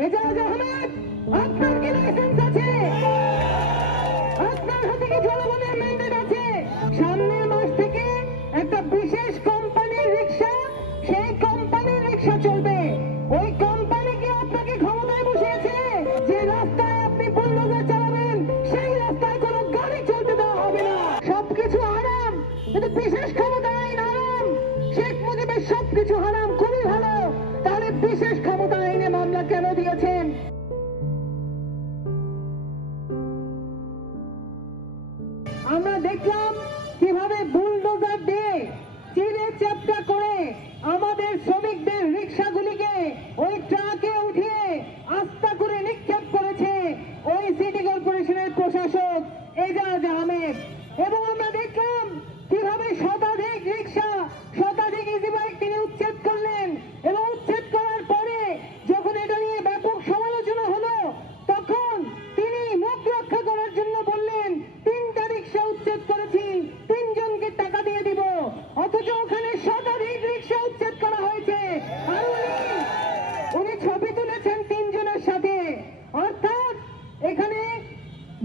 এজাজ আহমেদ, আপনার কি লাইসেন্স আছে? আপনার হাতে কি জনগণের ম্যান্ডেট আছে? সামনের মাস থেকে একটা বিশেষ কোম্পানির রিক্সা, সেই কোম্পানির রিক্সা চলবে। ওই কোম্পানি কি আপনাকে ক্ষমতায় বসিয়েছে যে রাস্তায় আপনি বুলডোজার চালাবেন সেই রাস্তায় কোনো গাড়ি চলতে দেওয়া হবে না। সবকিছু হারাম, কিন্তু বিশেষ ক্ষমতা আইন হারাম। শেখ মুজিবের সবকিছু হারাম, খুবই ভালো। তাহলে বিশেষ ক্ষমতা আইনে মামলা কেন দিয়েছেন? আমরা দেখলাম কিভাবে বুলডোজার দিয়ে চিরে চ্যাপ্টা করে আমাদের শ্রমিকদের রিক্সাগুলিকে ওই ট্রাকে উঠিয়ে আস্থা করে নিক্ষেপ করেছে ওই সিটি কর্পোরেশনের প্রশাসক এজাজ আহমেদ। এবং আমরা দেখলাম কিভাবে শতাধিক রিক্সা, শতাধিক ইজি বাইক তিনি উচ্ছেদ করলেন। এবং উচ্ছেদ করার পরে যখন এটা নিয়ে ব্যাপক সমালোচনা হলো, তখন তিনি মুখ রক্ষা করার জন্য বললেন 3টা রিক্সা উচ্ছেদ করেছি, 3 জনকে টাকা দিয়ে দিব। অথচ ওখানে শতাধিক রিক্সা উচ্ছেদ করা হয়েছে। আর উনি ছবি তুলেছেন 3 জনের সাথে। অর্থাৎ এখানে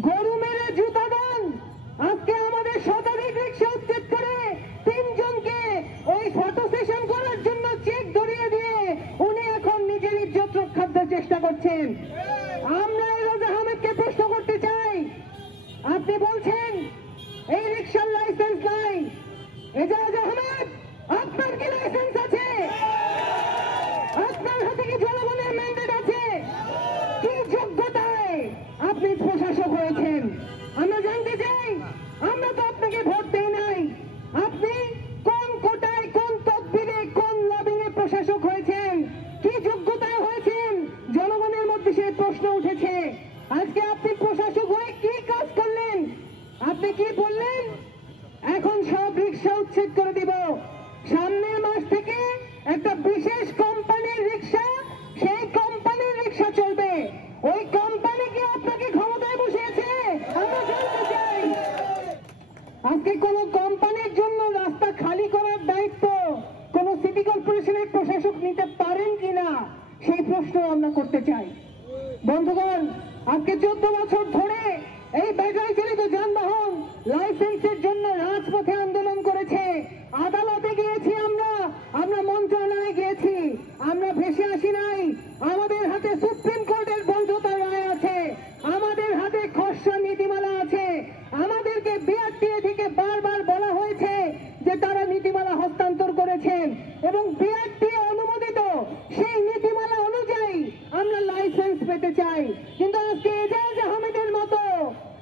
গরু মেরে জুতা দান। আজকে আমাদের শতাধিক রিক্সা উচ্ছেদ করে 3 জনকে ওই ফটো সেশন করার জন্য চেক ধরিয়ে দিয়ে উনি এখন নিজের ইজ্জত রক্ষার চেষ্টা করছেন। আমরা এজাজ আহমেদকে প্রশ্ন করতে চাই, আপনি বলছেন এই রিক্সার লাইসেন্স নাই। এজাজ আহমেদ, আপনার কি লাইসেন্স আছে? আপনার হাতে কি জনগণের ম্যান্ডেট আছে? কি যোগ্যতায় আপনি প্রশাসক হয়েছেন? আমরা জানতে চাই। আমরা তো আপনাকে ভোট দেই নাই। আপনি কোন কোটায়, কোন তদবিরে, কোন লবিংয়ে প্রশাসক হয়েছেন? কি যোগ্যতায় হয়েছেন? জনগণের মধ্যে সেই প্রশ্ন উঠেছে। আজকে আপনি প্রশাসক হয়ে কি কাজ করলেন? আপনি কি বললেন? এখন সব রিক্সা উচ্ছেদ করে দিব। সামনের মাস থেকে একটা বিশেষ কোম্পানির রিক্সা, সেই কোম্পানির রিক্সা চলবে। ওই কোম্পানি কি আপনাকে ক্ষমতায় বসিয়েছে? আমরা জানতে চাই। আজকে কোন কোম্পানির জন্য রাস্তা খালি করার দায়িত্ব কোন সিটি কর্পোরেশনের প্রশাসক নিতে পারেন কিনা সেই প্রশ্ন আমরা করতে চাই। বন্ধুগণ, আজকে 14 বছর ধরে এই ব্যাটারি চালিত যানবাহন লাইসেন্সের জন্য রাজপথে আন্দোলন করেছে। আদালতে গিয়েছি, আমরা মন্ত্রণালয়ে গিয়েছি, আমরা ভেসে আসি নাই। আমাদের হাতে সুপ্রিম কোর্টের বৈধতার রায় আছে, আমাদের হাতে খসড়া নীতিমালা আছে। আমাদেরকে বিআরটিএ থেকে বারবার বলা হয়েছে যে তারা নীতিমালা হস্তান্তর করেছেন এবং বিআরটিএ অনুমোদিত সেই নীতিমালা অনুযায়ী আমরা লাইসেন্স পেতে চাই। কিন্তু আজকে এজাজ আহমেদের মতো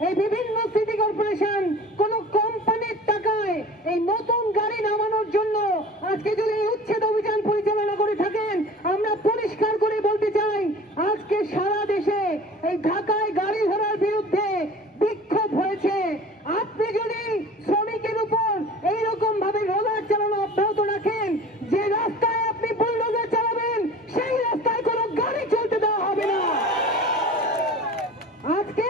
এই বিভিন্ন সিটি কর্পোরেশন কোন কোম্পানির টাকায় এই নতুন গাড়ি নামানোর জন্য আজকে যদি এই উচ্ছেদ অভিযান পরিচালনা করে থাকেন, আমরা পরিষ্কার করে বলতে চাই, আজকে সারা দেশে এই ঢাকায় গাড়ি ঘোড়ার বিরুদ্ধে বিক্ষোভ হয়েছে। আপনি যদি শ্রমিকের উপর এইরকম ভাবে রোলার চালানো অব্যাহত রাখেন, যে রাস্তায় আপনি বুলডোজার চালাবেন সেই রাস্তায় কোনো গাড়ি চলতে দেওয়া হবে না। আজকে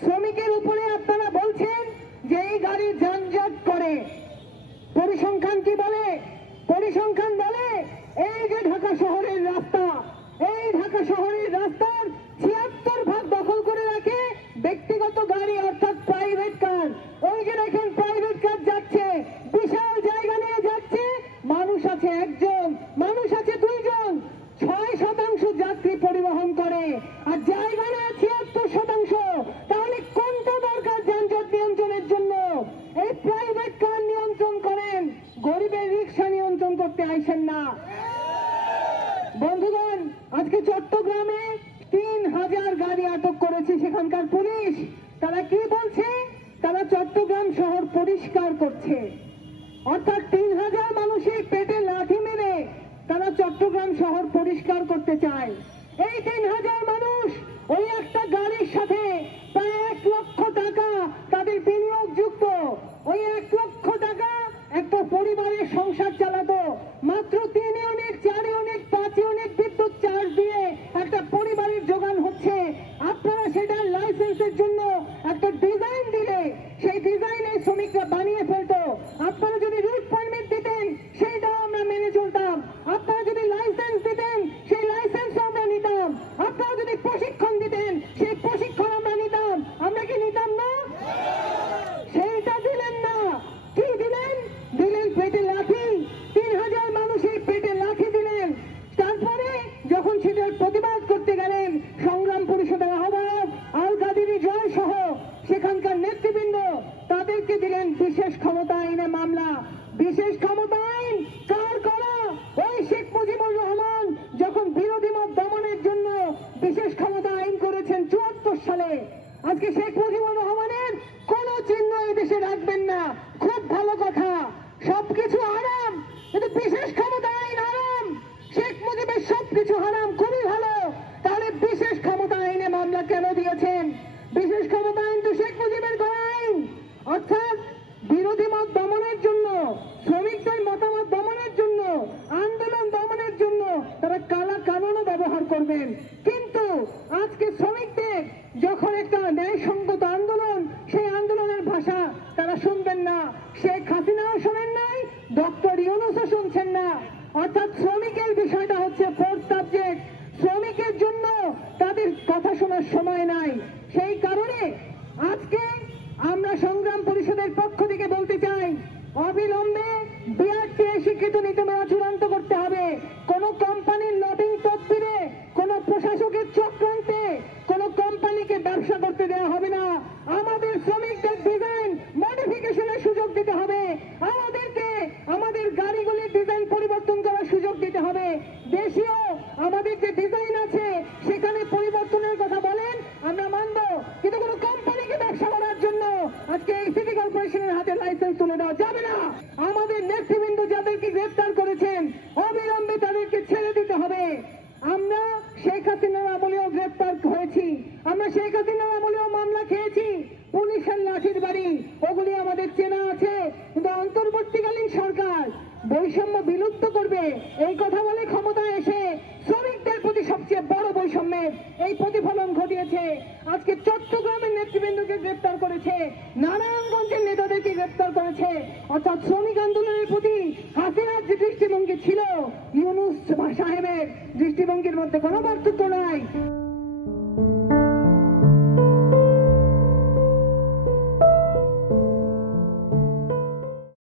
শ্রমিকের উপরে আপনারা বলছেন যে এই গাড়ি যানজট করে। পরিসংখ্যান কি বলে? পরিসংখ্যান বলে এই যে ঢাকা শহরের রাস্তা, এই ঢাকা শহরের রাস্তার 76% দখল করে রাখে ব্যক্তিগত গাড়ি, অর্থাৎ প্রাইভেট কার। ওই যে দেখেন প্রাইভেট কার যাচ্ছে, বিশাল জায়গা নিয়ে যাচ্ছে। মানুষ আছে 1 জন, মানুষ আছে 2 জন, 6% যাত্রী পরিবহন করে, আর জায়গা নেয় 76%। তাহলে কোনটা দরকার যানজট নিয়ন্ত্রণের জন্য? এই প্রাইভেট কার নিয়ন্ত্রণ করেন, গরিবের রিক্সা নিয়ন্ত্রণ করতে আইসেন না। বন্ধুগণ, আজকে চট্টগ্রামে 3000 গাড়ি আটক করেছে সেখানকার পুলিশ। তারা কি বলছে? তারা চট্টগ্রাম শহর পরিষ্কার করছে। অর্থাৎ 3000 মানুষের পেটে লাথি মেরে তারা চট্টগ্রাম শহর পরিষ্কার করতে চায়। এই 3000 মানুষ ওই একটা গাড়ির সাথে প্রায় 1 লক্ষ টাকা তাদের বিনিয়োগ যুক্ত। ওই 1 লক্ষ টাকা একটা পরিবারের সংসার চালাতো। মাত্র 3 ইউনিট, 4 ইউনিট, 5 ইউনিট বিদ্যুৎ চার্জ দিয়ে একটা পরিবারের যোগান হচ্ছে। আপনারা সেটা লাইসেন্সের জন্য একটা ডিজাইন দিলে সেই ডিজাইনে শ্রমিকরা বানিয়ে ফেলতো। আপনারা যদি রুট পারমিট দিতেন সেইটাও আমরা মেনে চলতাম। আপনারা যদি লাইসেন্স দিতেন সেই লাইসেন্সও আমরা নিতাম। আপনারা সবকিছু হারাম, খুবই ভালো, তাহলে বিশেষ ক্ষমতা আইনে মামলা কেন দিয়েছেন? বিশেষ ক্ষমতা আইন তো শেখ মুজিবের করা আইন, অর্থাৎ বিরোধী মত দমনের জন্য, শ্রমিকদের মতামত দমনের জন্য, আন্দোলন দমনের জন্য তারা কালা কানুনও ব্যবহার করবেন। কিন্তু আজকে শ্রমিকদের যখন একটা ন্যায়সঙ্গত আন্দোলন, সেই আন্দোলনের ভাষা তারা শুনবেন না। শেখ হাসিনাও শোনেন নাই, ডক্টর ইউনূসও শুনছেন না। অর্থাৎ শ্রমিকের বিষয়টা হচ্ছে ফোর্থ সাবজেক্ট। শ্রমিকের জন্য তাদের কথা শোনার সময় নাই। সেই কারণে আজকে আমরা সংগ্রাম পরিষদের পক্ষ থেকে বলতে চাই, অবিলম্বে বিআরটিএ স্বীকৃত নীতিমালা চূড়ান্ত করতে হবে। কোন কোম্পানির লবিং তদবিরে, কোন প্রশাসকের চক্রান্তে কোন কোম্পানিকে ব্যবসা করতে দেওয়া হবে না। আমাদের শ্রমিকদের ডিজাইন মডিফিকেশনের সুযোগ দিতে হবে, আমাদেরকে আমাদের গাড়িগুলির ডিজাইন পরিবর্তন করার সুযোগ দিতে হবে। দেশীয় আমাদের যে ডিজাইন আছে সেখানে পরিবর্তনের কথা বলেন, আমরা মানব, কিন্তু কোন কোম্পানিকে ব্যবসা করার জন্য আজকে এই সিটি কর্পোরেশনের হাতে লাইসেন্স তুলে দেওয়া যাবে না। আমাদের নেতৃবৃন্দ যাদেরকে গ্রেফতার করেছেন অবিলম্বে তাদেরকে ছেড়ে দিতে হবে। আমরা শেখ হাসিনার আমলেও গ্রেফতার হয়েছি, আমরা শেখ হাসিনার আমলেও মামলা খেয়েছি, পুলিশের লাঠির বাড়ি, ওগুলি আমাদের চেনা আছে। কিন্তু অন্তর্বর্তীকালীন সরকার বৈষম্য বিলুপ্ত করবে এই কথা বলে ক্ষমতায় এসে শ্রমিকদের প্রতি সবচেয়ে বড় বৈষম্যের এই প্রতিফলন ঘটিয়েছে। আজকে চট্টগ্রামের নেতৃবৃন্দকে গ্রেফতার করেছে, নারায়ণগঞ্জের নেতাদেরকে গ্রেফতার করেছে। অর্থাৎ শ্রমিক আন্দোলনের প্রতি হাসিনার যে দৃষ্টিভঙ্গি ছিল, ইউনূস সাহেবের দৃষ্টিভঙ্গির মধ্যে কোনো পার্থক্য নাই।